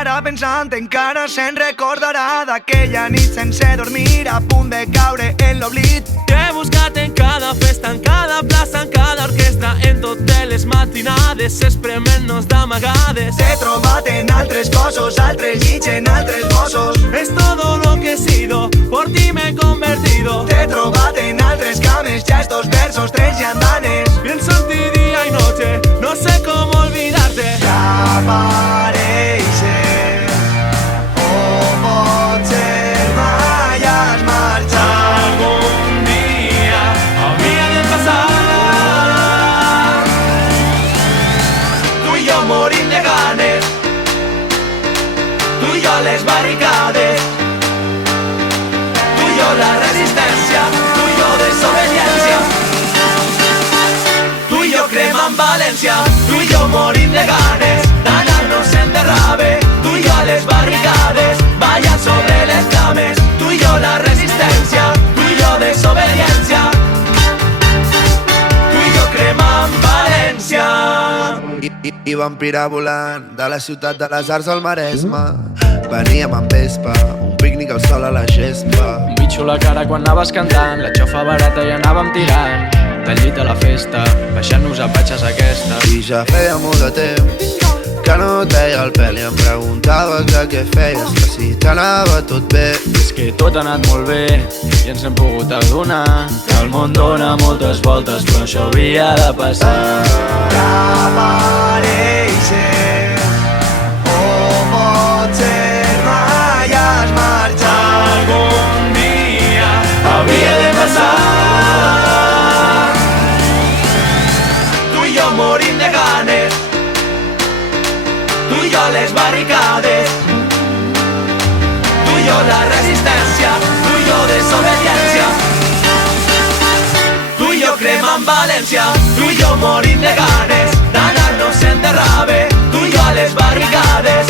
ara pensant, encara se'n recordarà d'aquella nit sense dormir, a punt de caure en l'oblit. T'he buscat en cada festa, en cada plaça, en cada orquestra, en totes les matinades, esprement-nos d'amagades. T'he trobat en altres cossos, altres llits, en altres bossos. Es todo lo que he sido, por ti me he convertido. T'he trobat en altres cames, ja estos versos, trens i andanes. Pienso en ti día y noche, no sé cómo olvidarte. Desapareixes, o potser mai has marxat. Algún día habría de pasar. Tu i jo morim de ganes, tu i jo les barricades, tu i jo la resistència, tu i jo desobediència. Tu i jo cremant València, tu i jo morim de ganes d'anar-nos en derrave, tu i jo a les barricades, ballant sobre les cames, tu i jo la resistència, tu i jo desobediència, tu i jo cremant València. I vam pirar volant de la ciutat de les arts al Maresme. Veníem amb vespa, un pícnic al sol a la gespa. Un bitxo a la cara quan anaves cantant, la xofa barata i anàvem tirant del llit a la festa, baixant-nos a patxes aquesta. I ja feia molt de temps que no et veia el pèl i em preguntaves de què feies, que si t'anava tot bé. És que tot ha anat molt bé i ens hem pogut adonar que el món dona moltes voltes, però això havia de passar. Desapareixes, o potser mai has marxat. Algún día habría de pasar. Tu i jo morim de ganes, tu i jo les barricades, tu i jo la resistència, tu i jo desobediència, tu i jo cremant València, tu i jo morim de ganes d'anar-nos en derrave, tu i jo a les barricades,